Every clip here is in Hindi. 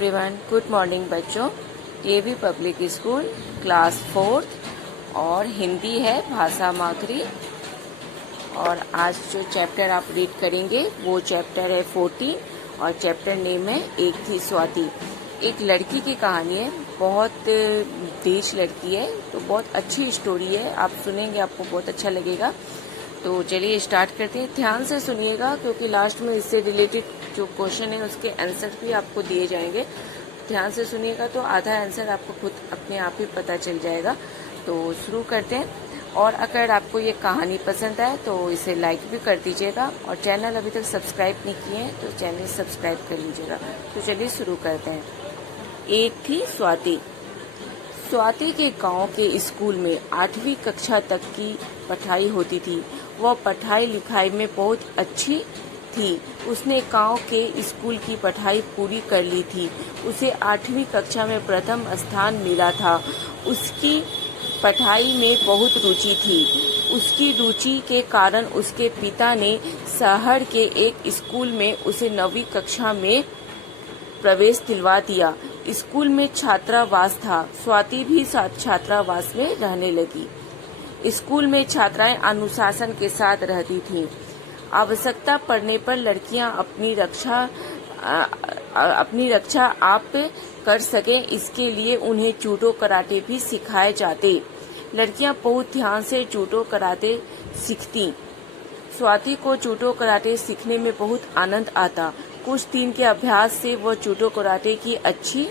एवरीवन, गुड मॉर्निंग बच्चों। ये भी पब्लिक स्कूल क्लास 4 और हिंदी है भाषा माधुरी। और आज जो चैप्टर आप रीड करेंगे वो चैप्टर है 14 और चैप्टर नेम है एक थी स्वाति। एक लड़की की कहानी है, बहुत तेज लड़की है, तो बहुत अच्छी स्टोरी है। आप सुनेंगे आपको बहुत अच्छा लगेगा। तो चलिए स्टार्ट करते हैं। ध्यान से सुनिएगा क्योंकि लास्ट में इससे रिलेटेड जो क्वेश्चन है उसके आंसर भी आपको दिए जाएंगे। ध्यान से सुनिएगा तो आधा आंसर आपको खुद अपने आप ही पता चल जाएगा। तो शुरू करते हैं। और अगर आपको ये कहानी पसंद आए तो इसे लाइक भी कर दीजिएगा और चैनल अभी तक सब्सक्राइब नहीं किए हैं तो चैनल सब्सक्राइब कर लीजिएगा। तो चलिए शुरू करते हैं। एक थी स्वाति। स्वाति के गांव के स्कूल में 8वीं कक्षा तक की पढ़ाई होती थी। वह पढ़ाई लिखाई में बहुत अच्छी थी। उसने गांव के स्कूल की पढ़ाई पूरी कर ली थी। उसे 8वीं कक्षा में प्रथम स्थान मिला था। उसकी पढ़ाई में बहुत रुचि थी। उसकी रुचि के कारण उसके पिता ने शहर के एक स्कूल में उसे 9वीं कक्षा में प्रवेश दिलवा दिया। स्कूल में छात्रावास था। स्वाति भी छात्रावास में रहने लगी। स्कूल में छात्राएं अनुशासन के साथ रहती थीं। आवश्यकता पड़ने पर लड़कियां अपनी रक्षा आप कर सकें, इसके लिए उन्हें जूडो कराटे भी सिखाए जाते। लड़कियां बहुत ध्यान से जूडो कराटे सीखती। स्वाति को जूडो कराटे सीखने में बहुत आनंद आता। कुछ दिन के अभ्यास से वह जूडो कराटे की अच्छी।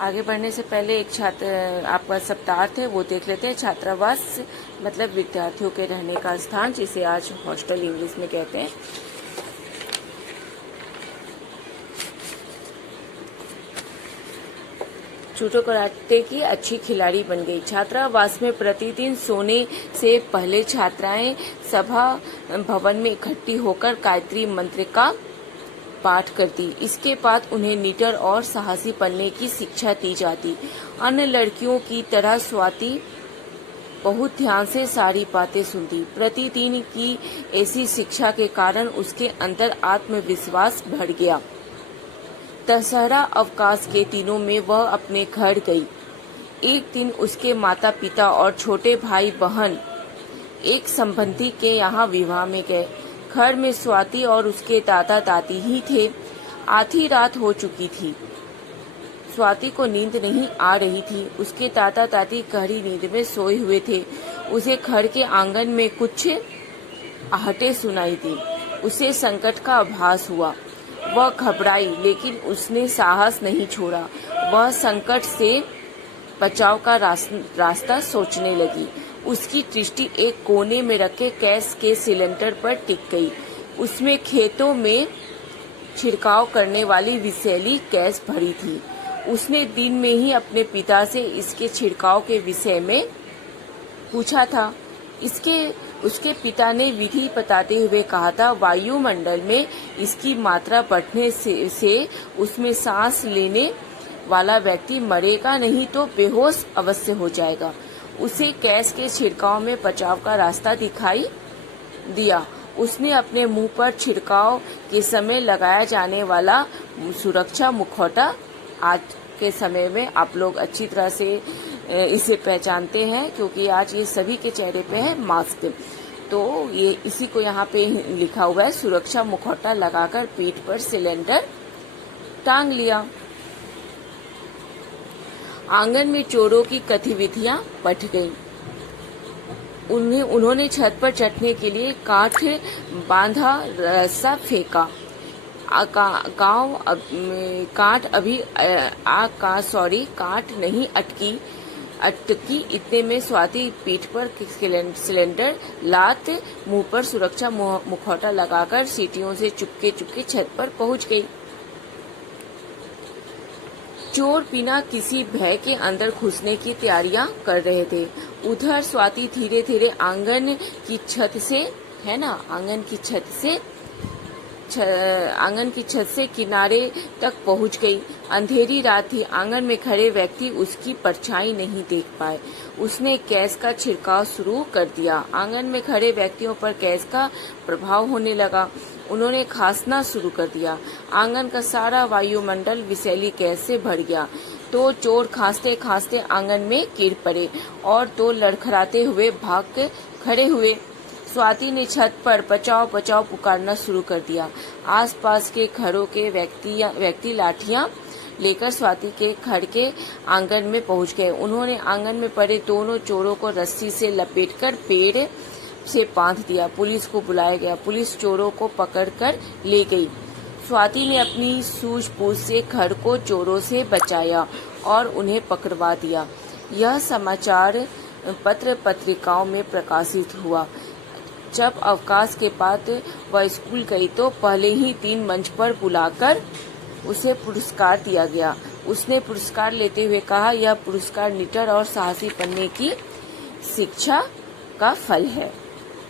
आगे बढ़ने से पहले एक आपका सप्ताहार्थ है वो देख लेते हैं। छात्रावास मतलब विद्यार्थियों के रहने का स्थान, जिसे आज हॉस्टल इंग्लिश में कहते हैं। जूडो कराटे की अच्छी खिलाड़ी बन गई। छात्रावास में प्रतिदिन सोने से पहले छात्राएं सभा भवन में इकट्ठी होकर गायत्री मंत्र का पाठ करती। इसके बाद उन्हें निडर और साहसी बनने की शिक्षा दी जाती। अन्य लड़कियों की तरह स्वाति बहुत ध्यान से सारी बातें सुनती। प्रतिदिन की ऐसी शिक्षा के कारण उसके अंदर आत्मविश्वास बढ़ गया। दशहरा अवकाश के दिनों में वह अपने घर गई। एक दिन उसके माता पिता और छोटे भाई बहन एक संबंधी के यहाँ विवाह में गए। घर में स्वाति और उसके दादा दादी ही थे। आधी रात हो चुकी थी। स्वाति को नींद नहीं आ रही थी। उसके दादा दादी गहरी नींद में सोए हुए थे। उसे घर के आंगन में कुछ आहटें सुनाई दी। उसे संकट का आभास हुआ। वह घबराई लेकिन उसने साहस नहीं छोड़ा। वह संकट से बचाव का रास्ता सोचने लगी। उसकी दृष्टि एक कोने में रखे गैस के सिलेंडर पर टिक गई। उसमें खेतों में छिड़काव करने वाली विषैली गैस भरी थी। उसने दिन में ही अपने पिता से इसके छिड़काव के विषय में पूछा था। उसके पिता ने विधि बताते हुए कहा था, वायुमंडल में इसकी मात्रा बढ़ने से उसमें सांस लेने वाला व्यक्ति मरेगा नहीं तो बेहोश अवश्य हो जाएगा। उसे गैस के छिड़काव में बचाव का रास्ता दिखाई दिया। उसने अपने मुंह पर छिड़काव के समय लगाया जाने वाला सुरक्षा मुखौटा, आज के समय में आप लोग अच्छी तरह से इसे पहचानते हैं क्योंकि आज ये सभी के चेहरे पे है मास्क। तो ये इसी को यहाँ पे लिखा हुआ है, सुरक्षा मुखौटा लगाकर पीठ पर सिलेंडर टांग लिया। आंगन में चोरों की गतिविधियां बढ़ गईं। उन्होंने छत पर चढ़ने के लिए काठ बांधा, रस्सा फेंका। काठ नहीं अटकी। इतने में स्वाति पीठ पर सिलेंडर लात मुंह पर सुरक्षा मुखौटा लगाकर सीढ़ियों से चुपके छत पर पहुंच गई। चोर बिना किसी भय के अंदर घुसने की तैयारियां कर रहे थे। उधर स्वाति धीरे धीरे आंगन की छत से किनारे तक पहुंच गई। अंधेरी रात थी। आंगन में खड़े व्यक्ति उसकी परछाई नहीं देख पाए। उसने गैस का छिड़काव शुरू कर दिया। आंगन में खड़े व्यक्तियों पर गैस का प्रभाव होने लगा। उन्होंने खांसना शुरू कर दिया। आंगन का सारा वायुमंडल विषैली गैस से भर गया। तो चोर खांसते खांसते आंगन में गिर पड़े और तो लड़खड़ाते हुए भाग के खड़े हुए। स्वाति ने छत पर बचाओ बचाओ पुकारना शुरू कर दिया। आसपास के घरों के व्यक्ति लाठियां लेकर स्वाति के घर के आंगन में पहुंच गए। उन्होंने आंगन में पड़े दोनों चोरों को रस्सी से लपेटकर पेड़ से बांध दिया। पुलिस को बुलाया गया। पुलिस चोरों को पकड़कर ले गई। स्वाति ने अपनी सूझबूझ से घर को चोरों से बचाया और उन्हें पकड़वा दिया। यह समाचार पत्र पत्रिकाओं में प्रकाशित हुआ। जब अवकाश के बाद वह स्कूल गई तो पहले ही दिन मंच पर बुलाकर उसे पुरस्कार दिया गया। उसने पुरस्कार लेते हुए कहा, यह पुरस्कार निडर और साहसी बनने की शिक्षा का फल है।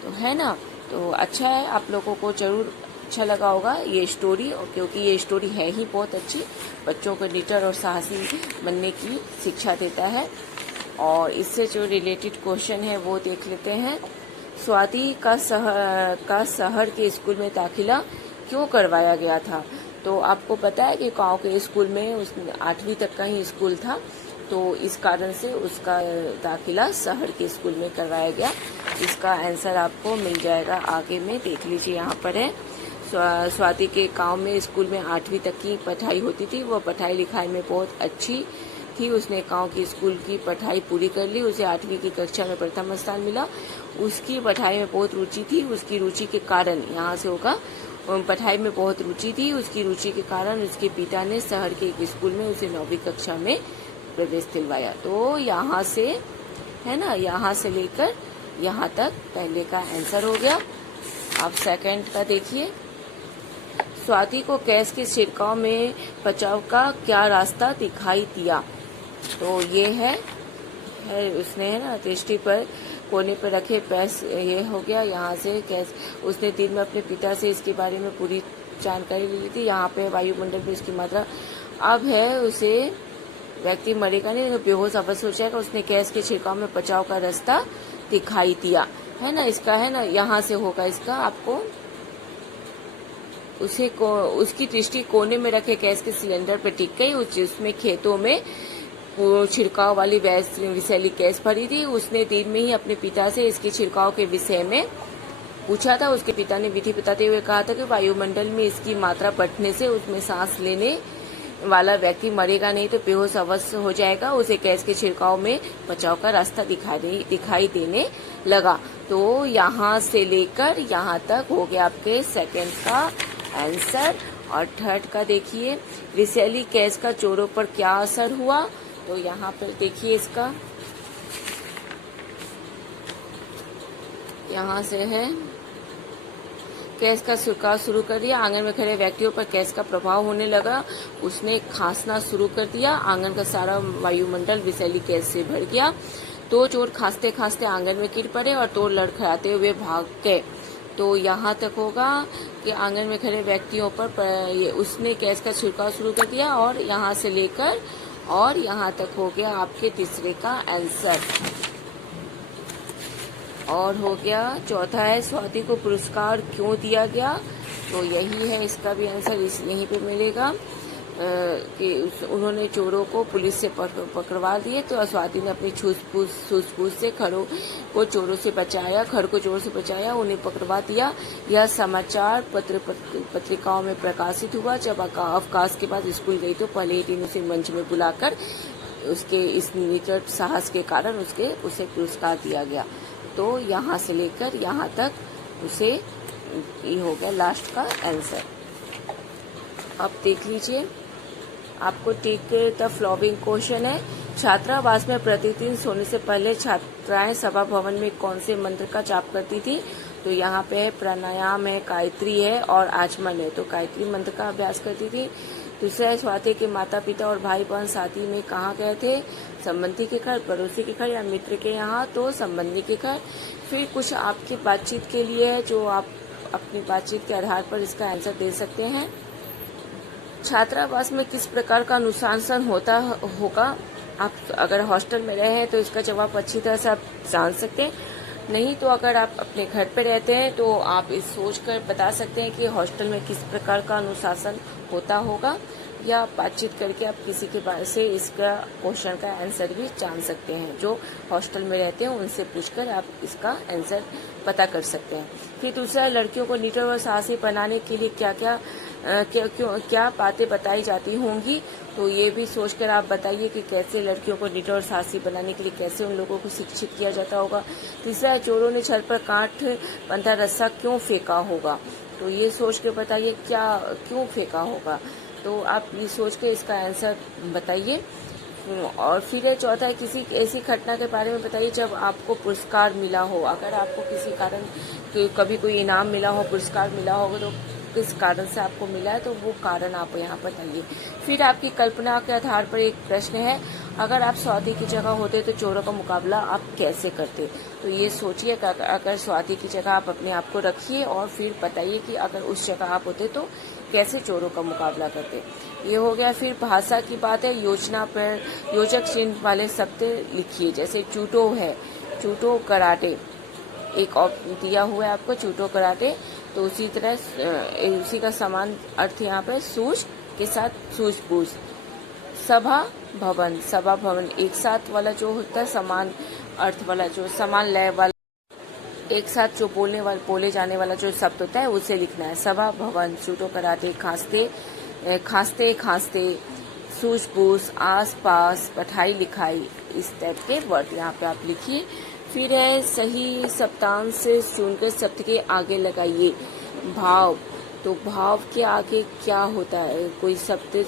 तो है ना, तो अच्छा है, आप लोगों को जरूर अच्छा लगा होगा ये स्टोरी, क्योंकि ये स्टोरी है ही बहुत अच्छी। बच्चों को निडर और साहसी बनने की शिक्षा देता है। और इससे जो रिलेटेड क्वेश्चन है वो देख लेते हैं। स्वाति का शहर के स्कूल में दाखिला क्यों करवाया गया था? तो आपको पता है कि गांव के स्कूल में उसने 8वीं तक का ही स्कूल था, तो इस कारण से उसका दाखिला शहर के स्कूल में करवाया गया। इसका आंसर आपको मिल जाएगा आगे में, देख लीजिए यहाँ पर है। स्वाति के गांव में स्कूल में 8वीं तक की पढ़ाई होती थी। वो पढ़ाई लिखाई में बहुत अच्छी थी। उसने गांव की स्कूल की पढ़ाई पूरी कर ली। उसे 8वीं की कक्षा में प्रथम स्थान मिला। उसकी पढ़ाई में बहुत रुचि थी। उसकी रुचि के कारण, यहाँ से होगा, पढ़ाई में बहुत रुचि थी। उसकी रुचि के कारण उसके पिता ने शहर के एक स्कूल में उसे 9वीं कक्षा में प्रवेश दिलवाया। तो यहाँ से है ना, यहाँ से लेकर यहाँ तक पहले का आंसर हो गया। आप सेकंड का देखिए। स्वाति को गैस के छिड़काव में बचाव का क्या रास्ता दिखाई दिया? तो ये है उसने है ना दृष्टि पर कोने पर रखे पैस, ये हो गया। यहाँ से गैस, उसने दिन में अपने पिता से इसके बारे में पूरी जानकारी ली थी। यहाँ पे वायुमंडल में इसकी मात्रा अब है, उसे व्यक्ति मरेगा नहीं तो बेहोश अवश्य हो जाएगा। उसने गैस के छिड़काव में बचाव का रास्ता दिखाई दिया, है ना। इसका है ना, यहाँ से होगा इसका आपको। उसकी दृष्टि कोने में रखे गैस के सिलेंडर पर टिक गई। उसमें खेतों में छिड़काव वाली विषैली गैस भरी थी। उसने दिन में ही अपने पिता से इसके छिड़काव के विषय में पूछा था। उसके पिता ने विधि बताते हुए कहा था कि वायुमंडल में इसकी मात्रा बढ़ने से उसमें सांस लेने वाला व्यक्ति मरेगा नहीं तो बेहोश अवश्य हो जाएगा। उसे गैस के छिड़काव में बचाव का रास्ता दिखाई देने लगा। तो यहाँ से लेकर यहाँ तक हो गया आपके सेकंड का आंसर। और थर्ड का देखिए, विषैली गैस का चोरों पर क्या असर हुआ? तो यहाँ पर देखिए इसका, यहाँ से है, गैस का छिड़काव शुरू कर दिया। आंगन में खड़े व्यक्तियों पर गैस का प्रभाव होने लगा। उसने खांसना शुरू कर दिया। आंगन का सारा वायुमंडल विषैली गैस से भर गया। तो चोर खांसते खांसते आंगन में गिर पड़े और तो लड़खड़ाते हुए भाग गए। तो यहाँ तक होगा कि आंगन में खड़े व्यक्तियों पर उसने गैस का छिड़काव शुरू कर दिया। और यहाँ से लेकर और यहाँ तक हो गया आपके तीसरे का आंसर। और हो गया चौथा है, स्वाति को पुरस्कार क्यों दिया गया? तो यही है इसका भी आंसर, यहीं पे मिलेगा कि उन्होंने चोरों को पुलिस से पकड़वा दिए। तो स्वाति ने अपनी सूझबूझ से घरों को चोरों से बचाया, घर को चोरों से बचाया, उन्हें पकड़वा दिया। यह समाचार पत्रिकाओं में प्रकाशित हुआ। जब अवकाश के बाद स्कूल गई तो पहले ही दिन उसे मंच में बुलाकर उसके इस निडर साहस के कारण उसे पुरस्कार दिया गया। तो यहाँ से लेकर यहाँ तक उसे ये हो गया लास्ट का आंसर। अब देख लीजिए, आपको टिक द फॉलोइंग क्वेश्चन है। छात्रावास में प्रतिदिन सोने से पहले छात्राएं सभा भवन में कौन से मंत्र का जाप करती थी? तो यहाँ पे है प्राणायाम है, गायत्री है और आचमन है। तो गायत्री मंत्र का अभ्यास करती थी। दूसरा है, स्वाति के माता पिता और भाई बहन शादी में कहाँ गए थे? संबंधी के घर, पड़ोसी के घर या मित्र के यहाँ? तो संबंधी के घर। फिर कुछ आपकी बातचीत के लिए है जो आप अपनी बातचीत के आधार पर इसका आंसर दे सकते हैं। छात्रावास में किस प्रकार का अनुशासन होता होगा? आप अगर हॉस्टल में रहे हैं तो इसका जवाब अच्छी तरह से आप जान सकते हैं। नहीं तो अगर आप अपने घर पे रहते हैं तो आप इस सोच कर बता सकते हैं कि हॉस्टल में किस प्रकार का अनुशासन होता होगा, या बातचीत करके आप किसी के बारे से इसका क्वेश्चन का आंसर भी जान सकते हैं। जो हॉस्टल में रहते हैं उनसे पूछकर आप इसका आंसर पता कर सकते हैं। फिर दूसरा, लड़कियों को निडर और साहसी बनाने के लिए क्या बातें बताई जाती होंगी, तो ये भी सोचकर आप बताइए कि कैसे लड़कियों को निडर और साहसी बनाने के लिए कैसे उन लोगों को शिक्षित किया जाता होगा। तीसरा, चोरों ने छत पर काठ बंधा रस्सा क्यों फेंका होगा, तो ये सोच के बताइए क्यों फेंका होगा, तो आप ये सोच के इसका आंसर बताइए। और फिर चौथा है, किसी ऐसी घटना के बारे में बताइए जब आपको पुरस्कार मिला हो। अगर आपको किसी कारण कभी कोई इनाम मिला हो, पुरस्कार मिला होगा, तो किस कारण से आपको मिला है, तो वो कारण आप यहाँ बताइए। फिर आपकी कल्पना के आधार पर एक प्रश्न है, अगर आप स्वाति की जगह होते तो चोरों का मुकाबला आप कैसे करते, तो ये सोचिए कि अगर स्वाति की जगह आप अपने आप को रखिए और फिर बताइए कि अगर उस जगह आप होते तो कैसे चोरों का मुकाबला करते। ये हो गया। फिर भाषा की बात है, योजना पर योजक चिन्ह वाले शब्द लिखिए, जैसे जूडो है, जूडो कराटे एक दिया हुआ है आपको, जूडो कराटे, तो उसी तरह उसी का समान अर्थ यहाँ पे सूझ के साथ सूझबूझ। सभा भवन, सभा भवन एक साथ वाला जो होता है, समान अर्थ वाला, जो समान लय वाला, एक साथ जो बोले जाने वाला जो शब्द होता है उसे लिखना है। सभा भवन, जूडो कराटे, खांसते खांसते, सूझबूझ, आस पास, पढ़ाई लिखाई, इस टाइप के वर्ड यहाँ पे आप लिखिए। फिर है, सही शब्दांश से चुनकर शब्द के आगे लगाइए। भाव, तो भाव के आगे क्या होता है, कोई शब्द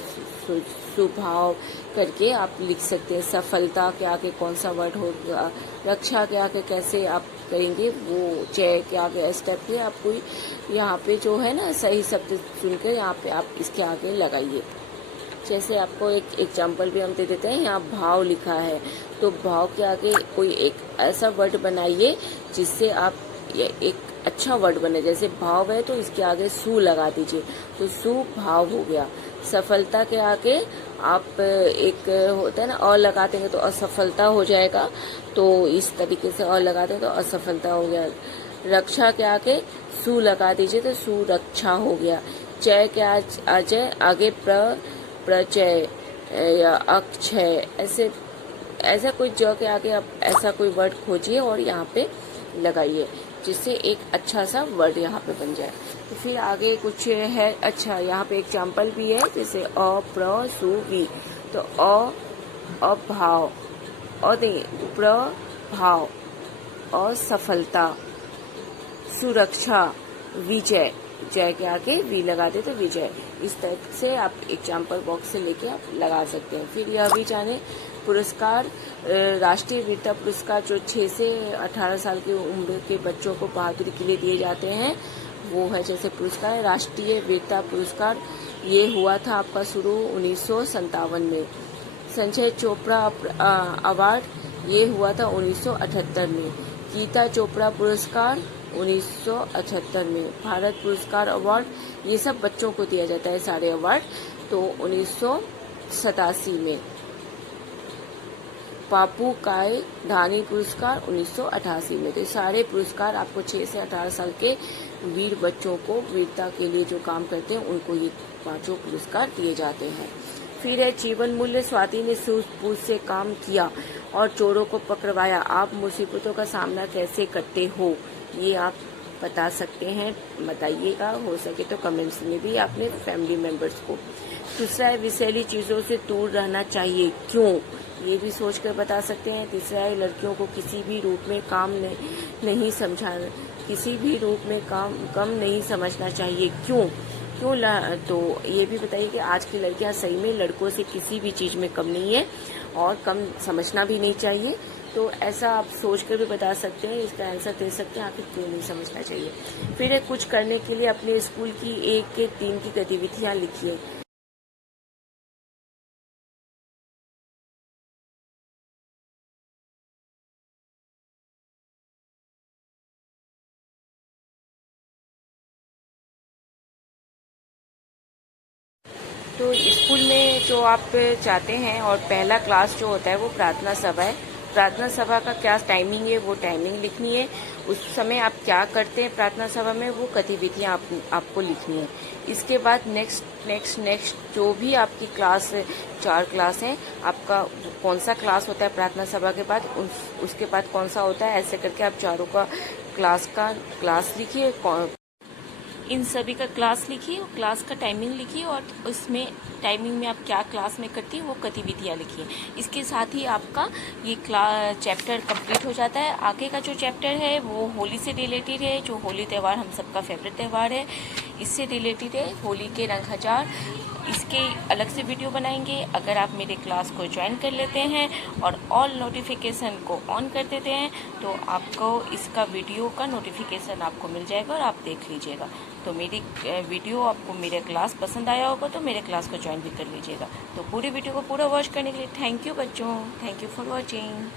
सुभाव करके आप लिख सकते हैं। सफलता के आगे कौन सा वर्ड होगा, रक्षा के आगे कैसे आप करेंगे, वो जय के आगे स्टेप के आपको यहाँ पे जो है ना सही शब्द चुनकर यहाँ पे आप इसके आगे लगाइए। जैसे आपको एक एग्जाम्पल भी हम दे देते हैं, यहाँ भाव लिखा है, तो भाव के आगे कोई एक ऐसा वर्ड बनाइए जिससे आप एक अच्छा वर्ड बने। जैसे भाव है तो इसके आगे सु लगा दीजिए, तो सु भाव हो गया। सफलता के आगे आप एक होता है ना अ लगा देंगे तो असफलता हो जाएगा, तो इस तरीके से अ लगा दें तो असफलता हो गया। रक्षा के आगे सु लगा दीजिए तो सुरक्षा हो गया। जय के आगे प्रचय या अक्षय, ऐसा कोई ज के आगे आप ऐसा कोई वर्ड खोजिए और यहाँ पे लगाइए, जिससे एक अच्छा सा वर्ड यहाँ पे बन जाए। तो फिर आगे कुछ है, अच्छा यहाँ पे एग्जाम्पल भी है, जैसे अ प्र सु वी, तो अभाव, प्रभाव, असफलता, सुरक्षा, विजय, जय के आगे वी लगा दे तो विजय। इस टाइप से आप एग्जाम्पल बॉक्स से लेके आप लगा सकते हैं। फिर यह भी जाने, पुरस्कार, राष्ट्रीय वीरता पुरस्कार जो 6 से 18 साल की उम्र के बच्चों को बहादुरी के लिए दिए जाते हैं, वो है जैसे पुरस्कार राष्ट्रीय वीरता पुरस्कार, ये हुआ था आपका शुरू 1957 में। संजय चोपड़ा अवार्ड ये हुआ था 1978 में। गीता चोपड़ा पुरस्कार 1978 में। भारत पुरस्कार अवार्ड ये सब बच्चों को दिया जाता है सारे अवार्ड, तो 1987 में। पापू काय धानी पुरस्कार 1988 में। तो सारे पुरस्कार आपको 6 से 18 साल के वीर बच्चों को वीरता के लिए जो काम करते हैं उनको ये 5 पुरस्कार दिए जाते हैं। फिर है जीवन मूल्य, स्वाति ने सूझबूझ से काम किया और चोरों को पकड़वाया। आप मुसीबतों का सामना कैसे करते हो, ये आप बता सकते हैं, बताइएगा। हो सके तो कमेंट्स में भी अपने फैमिली मेंबर्स को। दूसरा है विषैली चीज़ों से दूर रहना चाहिए, क्यों, ये भी सोचकर बता सकते हैं। तीसरा है लड़कियों को किसी भी रूप में नहीं समझाना, किसी भी रूप में कम नहीं समझना चाहिए, क्यों, तो ये भी बताइए कि आज की लड़कियां सही में लड़कों से किसी भी चीज़ में कम नहीं है और कम समझना भी नहीं चाहिए। तो ऐसा आप सोच कर भी बता सकते हैं, इसका आंसर दे सकते हैं आखिर क्यों नहीं समझना चाहिए। फिर कुछ करने के लिए अपने स्कूल की 1 के 3 की गतिविधियाँ लिखिए। तो स्कूल में जो आप जाते हैं और पहला क्लास जो होता है वो प्रार्थना सभा है। प्रार्थना सभा का क्या टाइमिंग है वो टाइमिंग लिखनी है। उस समय आप क्या करते हैं प्रार्थना सभा में वो गतिविधियाँ आपको लिखनी है। इसके बाद नेक्स्ट जो भी आपकी क्लास 4 क्लास हैं, आपका कौन सा क्लास होता है प्रार्थना सभा के बाद, उसके बाद कौन सा होता है, ऐसे करके आप चारों का क्लास लिखिए, इन सभी का क्लास लिखिए और क्लास का टाइमिंग लिखिए और उसमें टाइमिंग में आप क्या क्लास में करती हैं वो गतिविधियाँ लिखिए। इसके साथ ही आपका ये चैप्टर कंप्लीट हो जाता है। आगे का जो चैप्टर है वो होली से रिलेटेड है, जो होली त्यौहार हम सबका फेवरेट त्यौहार है, इससे रिलेटेड है होली के रंग हजार। इसके अलग से वीडियो बनाएंगे। अगर आप मेरे क्लास को ज्वाइन कर लेते हैं और ऑल नोटिफिकेशन को ऑन कर देते हैं तो आपको इसका वीडियो का नोटिफिकेशन आपको मिल जाएगा और आप देख लीजिएगा। तो मेरी वीडियो आपको मेरे क्लास पसंद आया होगा तो मेरे क्लास को ज्वाइन भी कर लीजिएगा। तो पूरी वीडियो को पूरा वॉच करने के लिए थैंक यू बच्चों, थैंक यू फॉर वॉचिंग।